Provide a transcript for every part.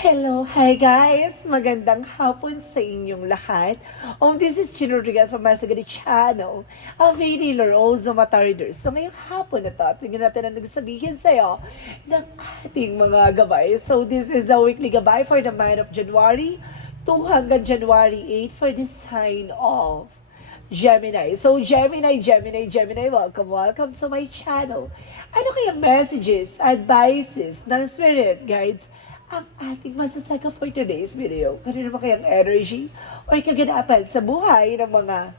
Hello, hi guys! Magandang hapon sa inyong lahat. This is Chino Rodriguez from Masagadi Channel, a very Loroso Matariders. So ngayong hapon na to, tingnan natin ang nagsabihin sa'yo ng ating mga gabay. So this is a weekly gabay for the month of January 2 hanggang January 8 for the sign of Gemini. So Gemini, welcome to my channel. Ano kayang messages, advices ng spirit guides ang ating masasaka for today's video? Kanina naman kayang energy o kaganapan sa buhay ng mga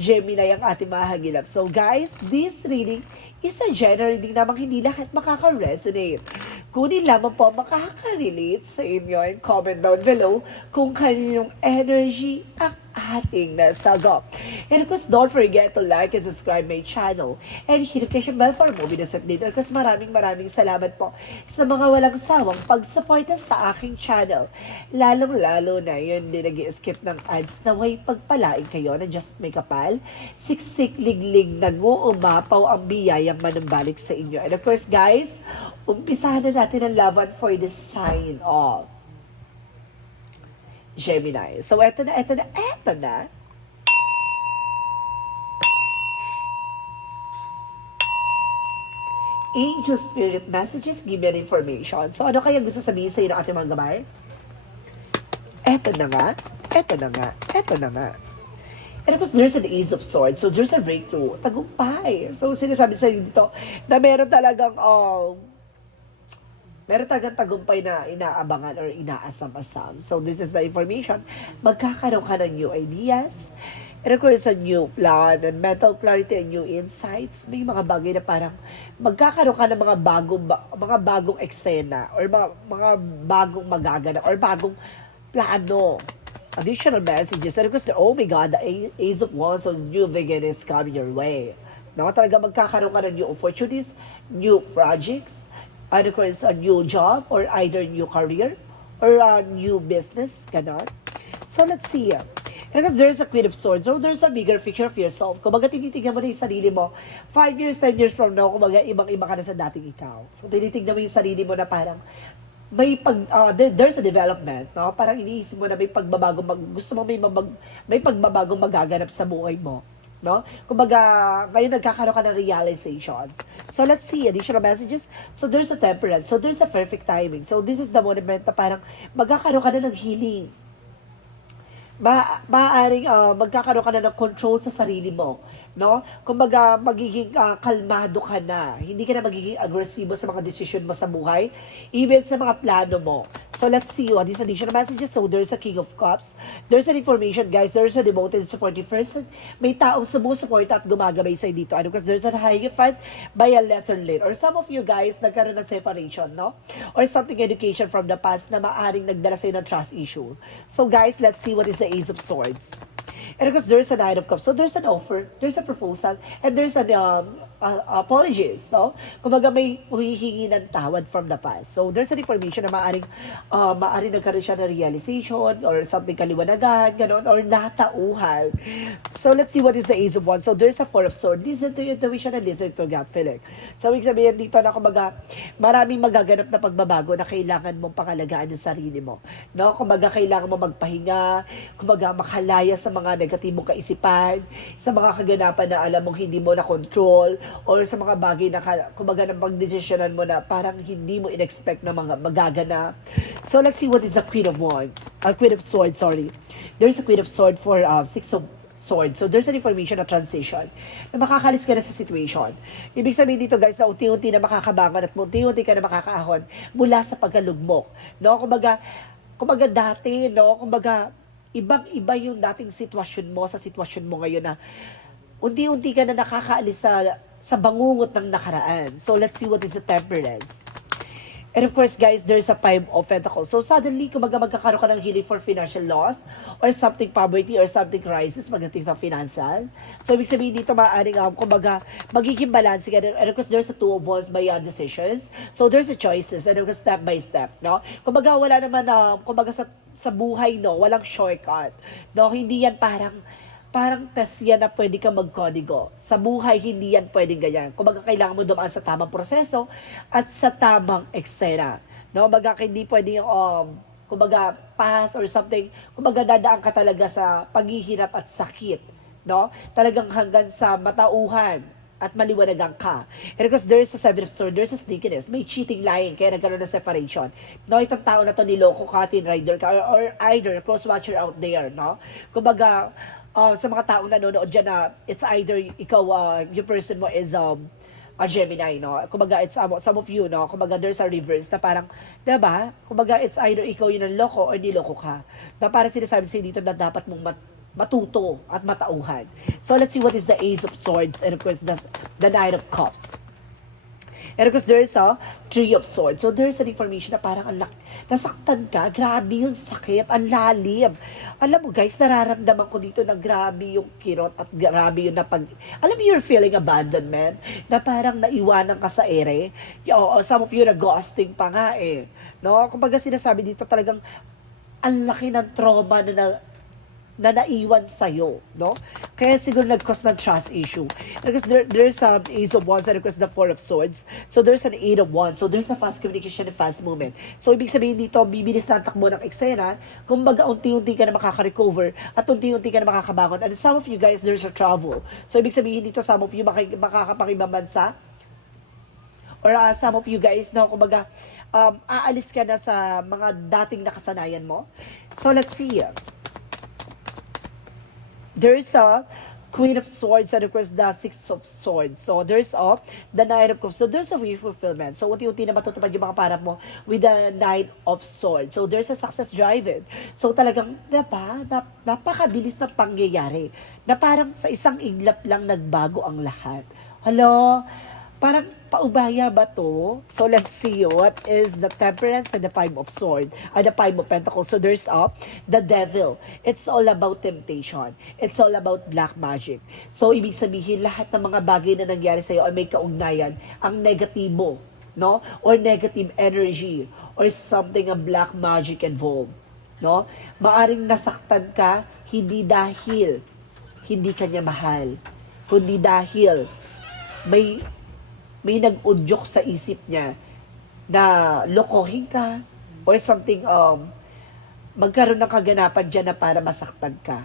Gemini ang ating mahagilap. So guys, this reading is a general reading namang hindi lahat makaka-resonate. Kunin lamang po makaka-relate sa inyo and comment down below kung kaninong energy ang ating nasagap. And of course, don't forget to like and subscribe my channel and hit the notification bell for more videos update. Of course, maraming salamat po sa mga walang sawang pagsuporta sa aking channel. Lalong-lalo na yun din nag-skip ng ads na way pagpalain kayo na just may kapal, siksik liglig nag-uumapaw ang biyayang manumbalik sa inyo. And of course, guys, umpisahan na natin ang laban for the sign of Gemini. So, eto na. Angel Spirit Messages, give me an information. So, ano kaya gusto sabihin sa'yo ng ating mga gabay? Eto na nga. And of course, there's an Ace of Swords. So, there's a breakthrough. Tagumpay. So, sinasabi sa'yo dito na meron talagang tagumpay na inaabangan or inaasam-asam. So, this is the information. Magkakaroon ka ng new ideas. And of course, a new plan and mental clarity and new insights. May mga bagay na parang magkakaroon ka ng mga bagong eksena or mga bagong magagana or bagong plano. Additional messages. And of course, oh my God, the Ace of Wands, so new beginnings coming your way. Talaga magkakaroon ka ng new opportunities, new projects, and of course, a new job or either new career or a new business, ganon. So, let's see. Because there's a Queen of Swords, so there's a bigger picture of yourself. Kumbaga, tinitignan mo na yung sarili mo. 5 years, 10 years from now, kumbaga, ibang-iba ka na sa dating ikaw. So, tinitignan mo yung sarili mo na parang there's a development, no? Parang iniisip mo na may pagbabago, gusto mo may pagbabagong magaganap sa buhay mo. No? Kumbaga, ngayon nagkakaroon ka ng realization. So, let's see, additional messages. So, there's a temperance. So, there's a perfect timing. So, this is the moment na parang magkakaroon ka na ng healing. Maaaring magkakaroon ka na ng control sa sarili mo. No? Kumbaga, magiging kalmado ka na. Hindi ka na magiging agresibo sa mga decision mo sa buhay, even sa mga plano mo. So, let's see what these additional messages. So, there's a King of Cups. There's an information, guys. There's a devoted supportive person. May taong sumusuporta at gumagabay sa'yo dito. Ano? Because there's a hierophant by a lesson learned. Or some of you guys, nagkaroon ng separation, no? Or something education from the past na maaring nagdala sa'yo ng trust issue. So, guys, let's see what is the Ace of Swords. And of course, there's a Knight of Cups. So, there's an offer, there's a proposal, and there's an apologies, no? Kumbaga, may humihingi ng tawad from the past. So, there's an information na maaring nagkaroon siya ng realization or something kaliwanagan, ganon, or natauhan. So, let's see what is the Ace of Wands. So, there's a Four of Swords. Listen to your intuition and listen to gut feeling. So, ibig sabihin dito na kumbaga, maraming magaganap na pagbabago na kailangan mong pangalagaan yung sarili mo. No? Kumbaga, kailangan mo magpahinga, kumbaga, makalaya sa mga negatibong kaisipan, sa mga kaganapan na alam mong hindi mo na control, or sa mga bagay na kumbaga na pagdesisyonan mo na parang hindi mo in-expect na mga magagana. So let's see what is the Queen of Swords, sorry. There's a Queen of Swords for Six of Swords. So there's an information na transition na makakalis ka na sa situation. Ibig sabihin dito guys na unti-unti na makakabangon at unti-unti ka na makakaahon mula sa pagkalugmok. No? Kumbaga dati, no? Kumbaga ibang-iba yung dating sitwasyon mo sa sitwasyon mo ngayon na unti-unti ka na nakakaalis sa bangungot ng nakaraan. So, let's see what is the Temperance. And of course, guys, there's a Five of Pentacles. So, suddenly, kumbaga magkakaroon ka ng healing for financial loss or something poverty or something crisis magdating sa financial. So, ibig sabihin dito, maaaring, kumbaga, magiging balance ka. And of course, there's a Two of Wands by decisions. So, there's a choices. And of course, step by step, no? Kumbaga, wala naman, kumbaga, sa buhay, no? Walang shortcut. No? Hindi yan parang test yan na pwede kang magkodigo. Sa buhay, hindi yan pwedeng ganyan. Kumbaga, kailangan mo dumaan sa tamang proseso at sa tamang eksena. No? Kumbaga, hindi pwede yung kumbaga past or something, kumbaga dadaan ka talaga sa paghihirap at sakit, no? Talagang hanggang sa matauhan at maliwanagan ka. And because there is a seven of swords, there's a sneakiness, may cheating, lying, kaya nagkaroon ng separation. No, itong tao na to niloko ka, rider ka, or either close watcher out there, no? Kumbaga, sa mga taong nanonood dyan na it's either ikaw, yung person mo is a Gemini, no? Kumbaga, it's some of you, no? Kumbaga, there's a reverse na parang, diba? Kumbaga, it's either ikaw yung nanloko or niloko ka. Na parang sinasabi sa'yo dito na dapat mong matuto at matauhan. So, let's see what is the Ace of Swords and of course, the Knight of Cups. And of course, there is a Three of Swords. So, there's an information na parang nasaktan ka, grabe yung sakit, ang lalim. Alam mo guys, nararamdaman ko dito na grabe yung kirot at grabe yung alam mo, you're feeling abandonment, na parang naiwanan ka sa ere. Some of you na ghosting pa nga eh. No? Kumbaga sinasabi dito talagang ang laki ng trauma na naiwan sa'yo, no? Kaya siguro nag-cause ng trust issue. Because there's some Ace of Wands and of course the Four of Swords. So there's an Eight of Wands. So there's a fast communication and fast movement. So ibig sabihin dito, bibilis na ang takbo ng eksena. Kumbaga unti-unti ka na makaka-recover at unti-unti ka na makakabangon. And some of you guys, there's a travel. So ibig sabihin dito, some of you makakapangibang bansa. Or some of you guys, no, kumbaga, aalis ka na sa mga dating nakasanayan mo. So let's see. There's a Queen of Swords and of course the Six of Swords. So there's the Knight of Cups. So there's a wish fulfillment. So unti-unti na matutupad yung mga pangarap mo with the Knight of Swords. So there's a success driven. So talagang, diba, napakabilis na pangyayari. Na parang sa isang iglap lang nagbago ang lahat. Hello? Parang paubaya ba to? So let's see what is the Temperance and the Five of Swords and the Five of Pentacles. So there's the Devil. It's all about temptation. It's all about black magic. So ibig sabihin lahat ng mga bagay na nangyari sa iyo ay may kaugnayan ang negatibo, no? Or negative energy or something of black magic involved, no? Maaring nasaktan ka hindi dahil hindi kanya mahal, kundi dahil may nag-udyok sa isip niya na lokohin ka or something, magkaroon ng kaganapan dyan na para masaktan ka.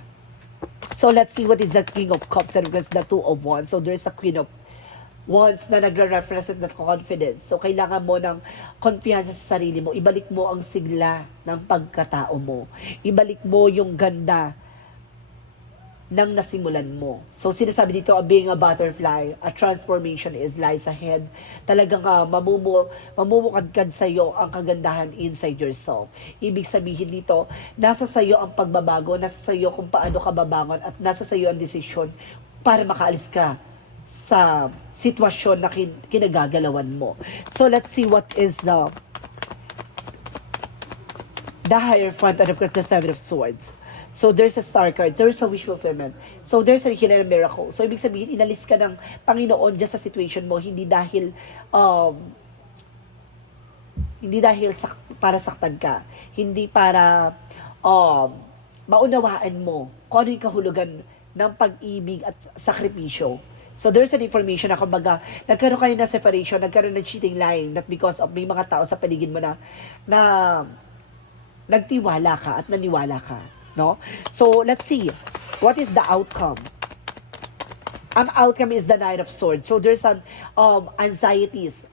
So let's see what is the King of Cups and the Two of Wands. So there's a Queen of Wands na nagre-represent ng confidence. So kailangan mo ng konfiyansa sa sarili mo. Ibalik mo ang sigla ng pagkatao mo. Ibalik mo yung ganda nang nasimulan mo. So, sinasabi dito, being a butterfly, a transformation is lies ahead. Talagang mamumukadkad sa iyo ang kagandahan inside yourself. Ibig sabihin dito, nasa sa iyo ang pagbabago, nasa sa iyo kung paano ka babangon, at nasa sa iyo ang desisyon para makaalis ka sa sitwasyon na kinagagalawan mo. So, let's see what is the Hierophant and of course the Seven of Swords. So, there's a star card. There's a wish fulfillment. So, there's a healing miracle. So, ibig sabihin, inalis ka ng Panginoon dyan sa situation mo, hindi dahil para saktan ka. Hindi para maunawaan mo kung ano yung kahulugan ng pag-ibig at sakripisyo. So, there's an information na kumbaga, nagkaroon kayo na separation, nagkaroon ng cheating, lying, not because of may mga tao sa paligid mo na nagtiwala ka at naniwala ka. No? So, let's see. What is the outcome? Ang outcome is the Knight of Swords. So, there's an anxieties,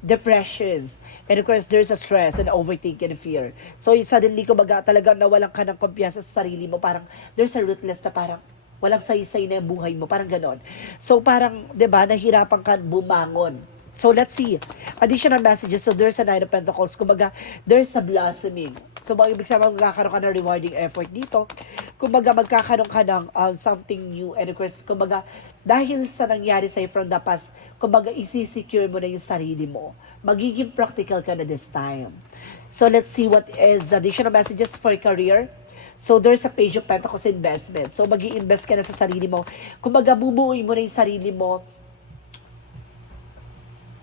depressions, and of course, there's a stress and overthinking and fear. So, suddenly, kumbaga, talagang nawalan ka ng kumpiyansa sa sarili mo. Parang, there's a rootless na parang, walang saysay na yung buhay mo. Parang ganon. So, parang, diba, nahirapan ka bumangon. So, let's see. Additional messages. So, there's a Knight of Pentacles. Kumbaga, there's a blossoming. Kumbaga, ibig sabihin, magkakaroon ka ng rewarding effort dito. Kumbaga, magkakaroon ka ng something new. And of course, kumbaga, dahil sa nangyari sa'yo from the past, kumbaga, isi-secure mo na yung sarili mo. Magiging practical ka na this time. So, let's see what is additional messages for career. So, there's a Page of Pentacles investment. So, mag-i-invest ka na sa sarili mo. Kumbaga, bubuuin mo na yung sarili mo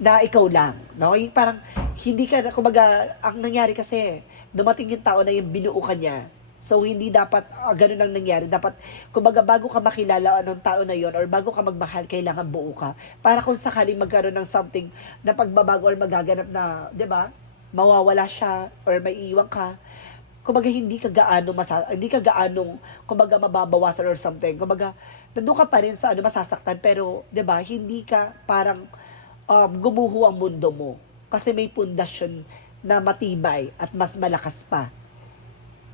na ikaw lang. No? Yung parang, hindi ka na, kumbaga, ang nangyari kasi, dumating yung tao na yung binuo ka niya. So, hindi dapat ganun ang nangyari. Dapat, kumbaga, bago ka makilala anong tao na yon or bago ka magmahal, kailangan buo ka. Para kung sakaling magkaroon ng something na pagbabago or magaganap na, di ba, mawawala siya or may iwan ka, kumbaga hindi ka gaanong kumbaga mababawasan or something. Kumbaga nandun ka pa rin sa masasaktan pero 'di ba hindi ka parang gumuho ang mundo mo kasi may pundasyon na matibay at mas malakas pa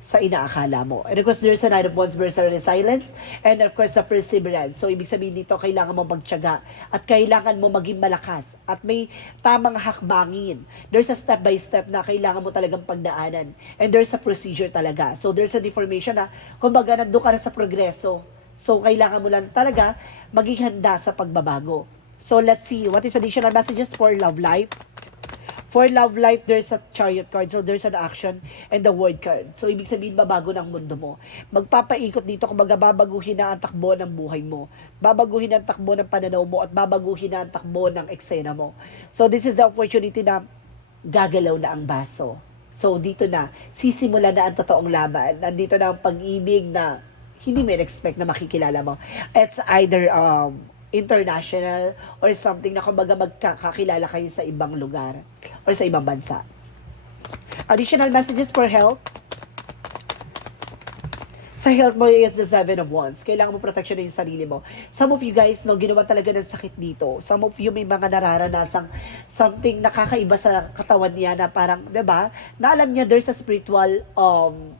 sa inaakala mo. And of course, there's a Knight of Wands, versus silence, and of course, the perseverance. So, ibig sabihin dito, kailangan mo magtiyaga at kailangan mo maging malakas at may tamang hakbangin. There's a step-by-step na kailangan mo talagang pagdaanan. And there's a procedure talaga. So, there's a deformation na, kumbaga, nandun ka na sa progreso. So, kailangan mo lang talaga maging handa sa pagbabago. So, let's see. What is additional messages for love life? For love life, there's a chariot card. So, there's an action and the word card. So, ibig sabihin, babago ng mundo mo. Magpapaikot dito kung babaguhin na ang takbo ng buhay mo. Babaguhin ang takbo ng pananaw mo at babaguhin na ang takbo ng eksena mo. So, this is the opportunity na gagalaw na ang baso. So, dito na, sisimula na ang totoong laban. Nandito na ang pag-ibig na hindi mo expect na makikilala mo. It's either international or something na kumbaga magkakakilala kayo sa ibang lugar or sa ibang bansa. Additional messages for health. Sa health mo is the 7 of Wands. Kailangan mo protection yung sarili mo. Some of you guys, no, ginawa talaga ng sakit dito. Some of you may mga nararanasang something nakakaiba sa katawan niya na parang, 'di ba? Na alam niya there's a spiritual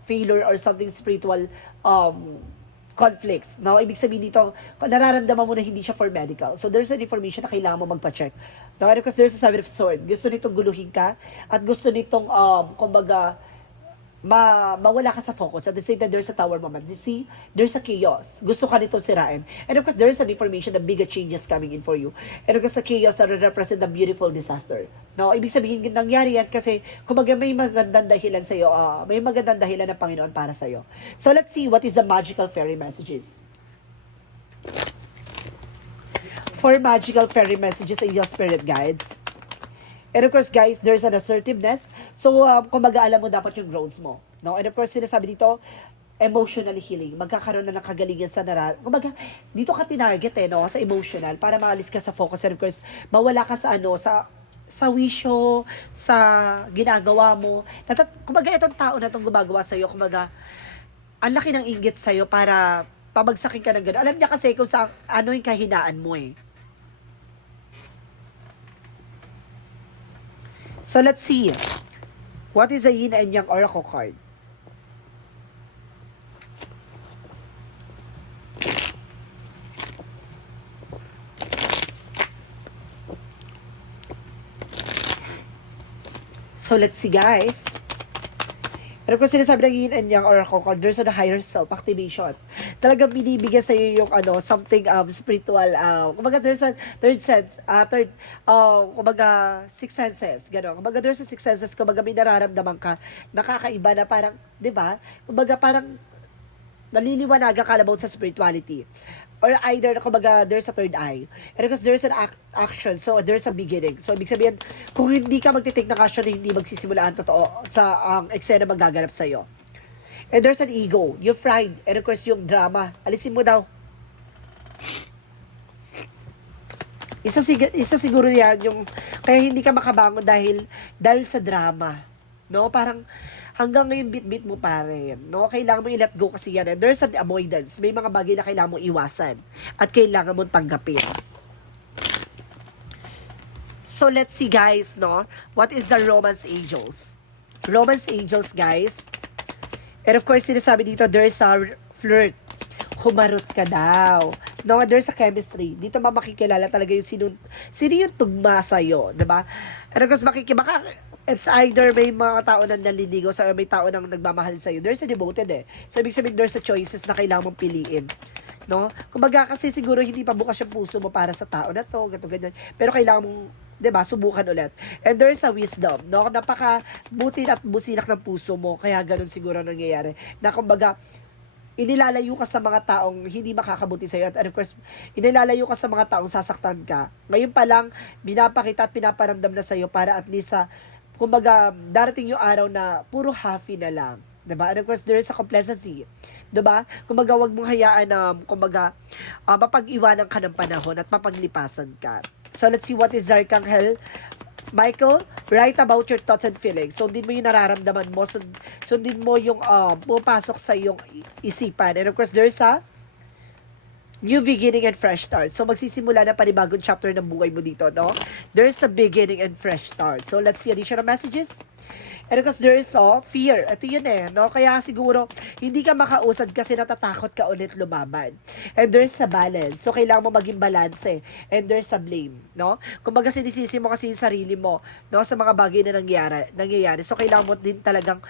failure or something spiritual conflicts. No? Ibig sabihin dito, nararamdaman mo na hindi siya for medical. So, there's an information na kailangan mo magpa-check. No? Because there's a 7 of Swords. Gusto nitong guluhin ka at gusto nitong, kumbaga, mawala ka sa focus. At the same time, there's a tower moment. You see, there's a chaos. Gusto ka nitong sirain. And of course, there's an information na bigger changes coming in for you. And of course, the chaos that represent a beautiful disaster. No, ibig sabihin, nangyari yan kasi, kumbaga may magandang dahilan sa'yo, may magandang dahilan ng Panginoon para sa'yo. So, let's see what is the magical fairy messages. For magical fairy messages, angel spirit guides. And of course, guys, there's an assertiveness. So, kumbaga, alam mo dapat yung growths mo. No? And of course, sinasabi dito, emotionally healing. Magkakaroon na ng kagalingan sa kumbaga, dito ka tinarget no? Sa emotional, para maalis ka sa focus. And of course, mawala ka sa sa wisyo, sa ginagawa mo. Kumbaga, itong tao na itong gumagawa sa'yo, kumbaga, ang laki ng inggit sa'yo para pabagsakin ka ng gano'n. Alam niya kasi kung sa ano yung kahinaan mo eh. So, let's see. What is the Yin and Yang Oracle card? So, let's see, guys. Pero kung sinasabi ng Yin and Yang Oracle card, there's a higher self activation. Talagang binibigyan sa iyo yung something spiritual, kumbaga there's a third sense, kumbaga six senses, gano'n. Kumbaga there's a six senses, kumbaga may nararamdaman ka, nakakaiba na parang, 'di ba? Kumbaga parang naliliwanagan ka about sa spirituality. Or either, kumbaga, there's a third eye. And because there's an action, so there's a beginning. So, ibig sabihin, kung hindi ka magtitake ng action, hindi magsisimula ang totoo sa eksena magaganap sa'yo. And there's an ego, yung pride, and of course, yung drama. Alisin mo daw. Isa siguro yan, yung, kaya hindi ka makabangon dahil sa drama. No? Parang, hanggang ngayon bit-bit mo pa rin. No? Kailangan mo i-let go kasi yan. And there's an avoidance. May mga bagay na kailangan mo iwasan. At kailangan mo tanggapin. So, let's see guys, no? What is the romance angels? Romance angels, guys. And of course, sinasabi dito, there's a flirt. Humarot ka daw. No, there's a chemistry. Dito makikilala talaga yung sino yung tugma sa'yo, diba? And of course, it's either may mga tao na naliligaw sa'yo, may tao nang nagmamahal sa'yo. There's a devoted eh. So, ibig sabihin, there's a choices na kailangan mong piliin. No? Kumbaga, kasi siguro hindi pa bukas yung puso mo para sa tao na to, ganyan. Pero kailangan mong, diba, subukan ulit. And there's a wisdom, no? Napaka buti at busilak ng puso mo, kaya ganun siguro nangyayari. Na kumbaga, inilalayo ka sa mga taong hindi makakabuti sa'yo. At of course, inilalayo ka sa mga taong sasaktan ka. Ngayon pa lang, binapakita at pinaparamdam na sa'yo para at least kumbaga, darating yung araw na puro happy na lang. Diba? And of course, there is a complacency. Diba? Kumbaga, wag mong hayaan na, kumbaga, mapag-iwanan ka ng panahon at mapaglipasan ka. So, let's see what is Archangel Michael Write about your thoughts and feelings. Sundin mo yung nararamdaman mo. Sundin mo yung pumapasok sa iyong isipan. And of course, there's a new beginning and fresh start. So, magsisimula na panibagong chapter ng buhay mo dito, no? There's a beginning and fresh start. So, let's see additional messages. And of course, there is fear. Ito yun no? Kaya siguro, hindi ka makausad kasi natatakot ka ulit lumaban. And there's a balance. So, kailangan mo maging balance And there's a blame, no? Kung baga sinisisi mo kasi yung sarili mo, no? Sa mga bagay na nangyayari. So, kailangan mo din talagang,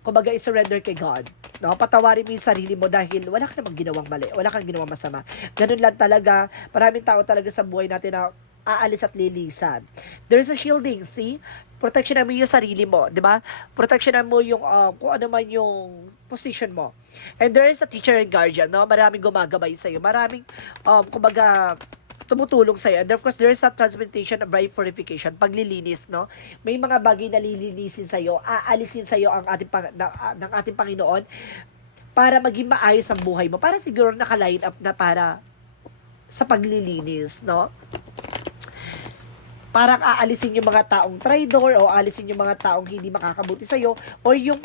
kumbaga, i-surrender kay God. No? Patawarin mo yung sarili mo dahil wala ka namang ginawang mali. Wala kang ginawang masama. Ganun lang talaga. Maraming tao talaga sa buhay natin na aalis at lilisan. There's a shielding, see? Protectionan mo yung sarili mo, di ba? Protectionan mo yung kung ano man yung position mo. And there is a teacher and guardian, no? Maraming gumagabay sa iyo. Maraming kumbaga tumutulong sa iyo. And of course, there is a transmutation of bright purification, paglilinis, no? May mga bagay na lilinisin sa iyo, aalisin sa iyo ang ng ating Panginoon para maging maayos ang buhay mo. Para siguro naka-line up na para sa paglilinis, no? Parang aalisin yung mga taong traidor o aalisin yung mga taong hindi makakabuti sa'yo o yung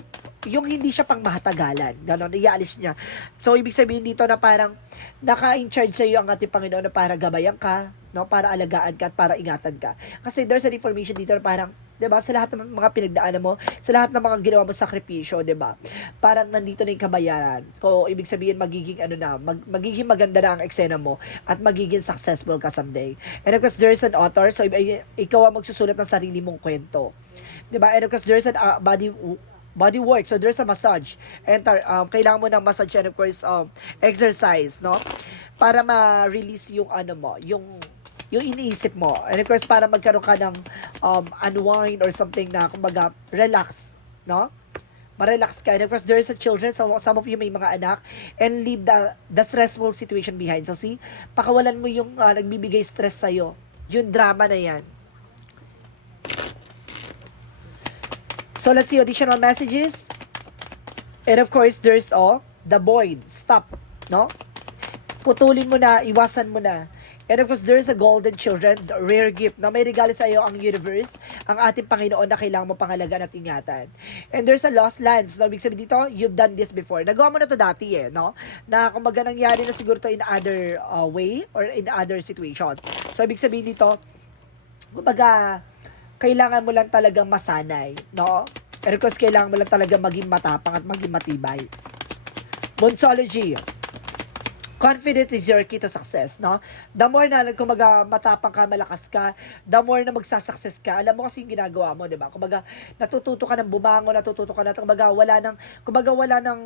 hindi siya pang mahatagalan. Ganon, iaalis niya. So, ibig sabihin dito na parang naka-in-charge sa'yo ang ating Panginoon na para gabayan ka, no? Para alagaan ka at para ingatan ka. Kasi there's an information dito na parang, di ba, sa lahat ng mga pinagdaanan mo, sa lahat ng mga ginawa mo sakripisyo, di ba, parang nandito na yung kabayaran. So, ibig sabihin, magiging magiging maganda na ang eksena mo at magiging successful ka someday. And of course, there's an author, so ikaw ang magsusulat ng sarili mong kwento. Di ba? And of course, there's an body work. So, there's a massage. And kailangan mo ng massage and of course, exercise, no? Para ma-release yung yung iniisip mo. And of course, para magkaroon ka ng unwind or something na, kumbaga, relax, no? Ma-relax ka. And of course, there's a children, so some of you may mga anak, and leave the stressful situation behind. So see, pakawalan mo yung nagbibigay stress sa'yo. Yung drama na yan. So let's see additional messages. And of course, there's the void. Stop, no? Putulin mo na, iwasan mo na. And of course, there's a golden children, rare gift, na may regalo sa iyo ang universe, ang ating Panginoon na kailangan mo pangalagaan at ingatan. And there's a lost lands. No? Ibig sabihin dito, you've done this before. Nagawa mo na to dati no? Na kumbaga nangyari na siguro to in other way or in other situation. So, ibig sabihin dito, kumbaga, kailangan mo lang talagang masanay, no? And of course, kailangan mo lang talagang maging matapang at maging matibay. Monsology. Confidence is your key to success, no? The more na, kumbaga, matapang ka, malakas ka, the more na magsasucess ka, alam mo kasi yung ginagawa mo, di ba? Kumbaga, natututo ka ng bumangon, natututo ka na, kumbaga, wala nang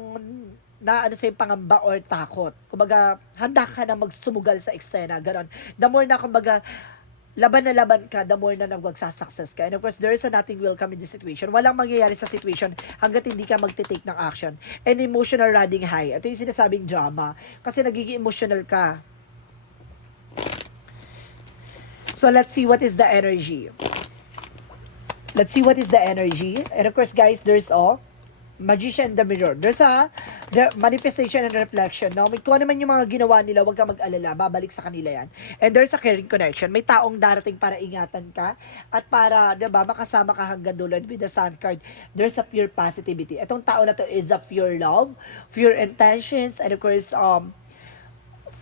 na ano sa pangamba or takot. Kumbaga, handa ka na magsumugal sa eksena, ganon. The more na, kumbaga, laban na laban ka, the more na magsasuccess ka. And of course, there is a nothing will come in this situation. Walang mangyayari sa situation hanggat hindi ka magte-take ng action. And emotional riding high. Ito yung sinasabing drama. Kasi nagiging emotional ka. So, let's see what is the energy. Let's see what is the energy. And of course, guys, there's Magician in the Mirror. There's a manifestation and reflection. No? Kung ano man yung mga ginawa nila, huwag ka mag-alala. Babalik sa kanila yan. And there's a caring connection. May taong darating para ingatan ka at para, diba, makasama ka hanggang dulo. With the Sun card, there's a pure positivity. Itong tao na to is a pure love, pure intentions, and of course,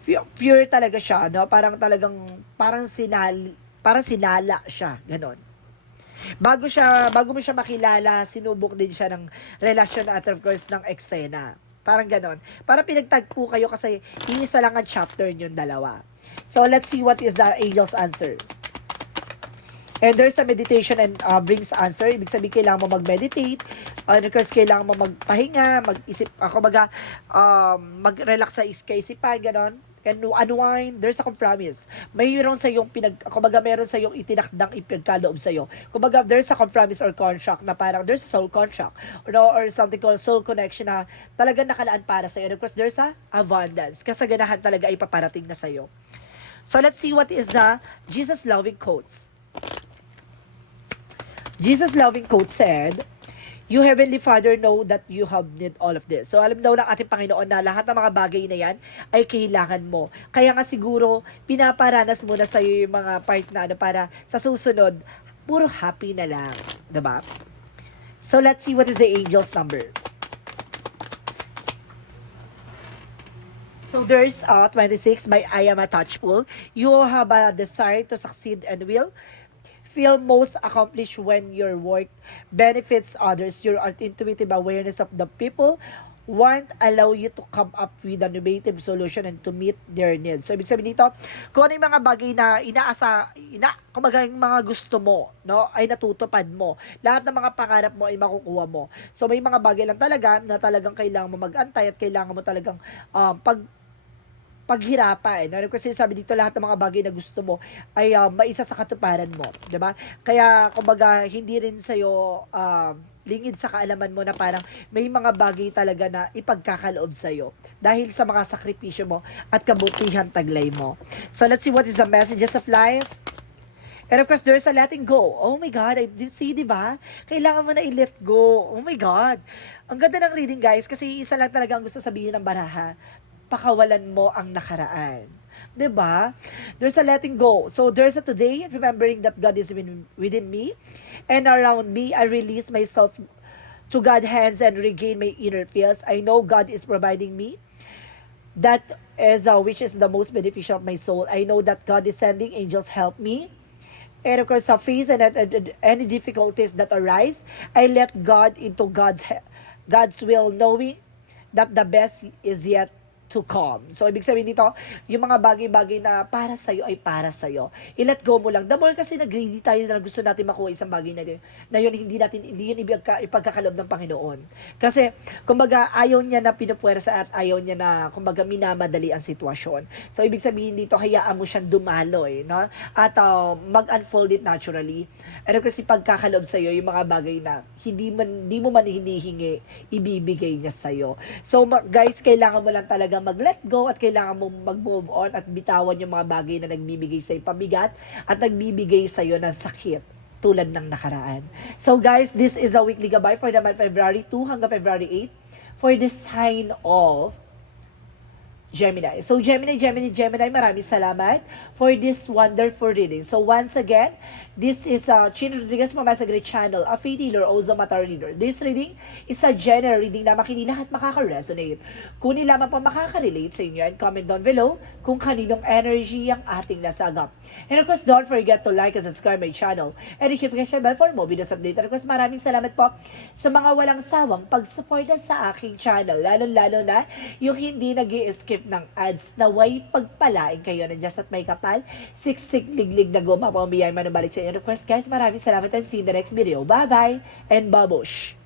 pure talaga siya. No? Parang talagang, parang sinala siya. Ganon. Bago mo siya makilala, sinubok din siya ng relasyon at of course ng eksena. Parang ganon. Para pinagtagpo kayo kasi iisa lang ang chapter yung dalawa. So, let's see what is the angel's answer. And there's a meditation and brings answer. Ibig sabihin, kailangan mo mag-meditate. And of course, kailangan mo magpahinga, mag-isip, mag-relax sa kaisipan, ganon. And unwind, there's a compromise. Mayroon sa yung kumbaga meron sa yung itinakdang ipagkaloob sa iyo. Kumbaga there's a compromise or contract na parang there's a soul contract or something called soul connection na talagang nakalaan para sa iyo. And of course, there's a abundance. Kasaganahan talaga ay paparating na sa iyo. So let's see what is the Jesus loving quotes. Jesus loving quote said, "You Heavenly Father know that you have need all of this." So, alam daw ng ating Panginoon na lahat ng mga bagay na yan ay kailangan mo. Kaya nga siguro, pinaparanas mo na sa'yo yung mga part na para sa susunod, puro happy na lang, 'di ba? So let's see what is the angel's number. So there's 26 by I am attachful. You have a desire to succeed and will feel most accomplished when your work benefits others. Your intuitive awareness of the people won't allow you to come up with an innovative solution and to meet their needs. So, ibig sabihin dito, kung ano yung mga bagay na kumbaga yung mga gusto mo, no, ay natutupad mo. Lahat ng mga pangarap mo ay makukuha mo. So, may mga bagay lang talaga na talagang kailangan mo mag-antay at kailangan mo talagang paghirapan. Ano kasi sabi dito lahat ng mga bagay na gusto mo ay maisa sa katuparan mo, 'di ba? Kaya kumbaga hindi rin sa iyo lingid sa kaalaman mo na parang may mga bagay talaga na ipagkakaloob sa iyo dahil sa mga sakripisyo mo at kabutihan taglay mo. So let's see what is the messages of life. And of course, there's a letting go. Oh my God, I do see, di ba? Kailangan mo na i-let go. Oh my God. Ang ganda ng reading, guys, kasi isa lang talaga ang gusto sabihin ng baraha. Pakawalan mo ang nakaraan. 'Di ba? There's a letting go. So there's a today, remembering that God is within me and around me. I release myself to God's hands and regain my inner peace. I know God is providing me. That is which is the most beneficial of my soul. I know that God is sending angels help me. And of course, sa face and any difficulties that arise, I let God into God's will, knowing that the best is yet to come. So, ibig sabihin dito, yung mga bagay-bagay na para sa'yo ay para sa'yo. I-let go mo lang. The more kasi nag-greedy tayo na gusto natin makuha isang bagay na yun, hindi yun ipagkakalob ng Panginoon. Kasi, kumbaga, ayaw niya na pinupuwersa at ayaw niya na, kumbaga, minamadali ang sitwasyon. So, ibig sabihin dito, hayaan mo siyang dumaloy, no? At mag-unfold it naturally. Ano kasi pagkakalob sa'yo, yung mga bagay na hindi mo man hinihingi, ibibigay niya sa'yo. So, guys, kailangan mo lang talaga mag-let go at kailangan mo mag-move on at bitawan yung mga bagay na nagbibigay sa'yo pabigat at nagbibigay sa'yo ng sakit tulad ng nakaraan. So guys, this is a weekly gabay for the month February 2 hanggang February 8 for the sign of Gemini. So Gemini, maraming salamat for this wonderful reading. So once again, this is Chin Rodriguez Mamasagre Channel, a faith healer, also matar reader. This reading is a general reading na makinila at makaka-resonate. Kung lamang pa makaka-relate sa inyo and comment down below kung kaninong energy ang ating nasagap. And of course, don't forget to like and subscribe my channel and hit the bell for more videos update. And of course, maraming salamat po sa mga walang sawang pag-suporta sa aking channel. Lalo-lalo na yung hindi nag-i-skip ng ads na way pagpalain kayo na just at may kapal, siksik, liglig na gumapamiyay manubalik sa inyo. And of course, guys, maraming salamat and see you in the next video. Bye-bye and babush!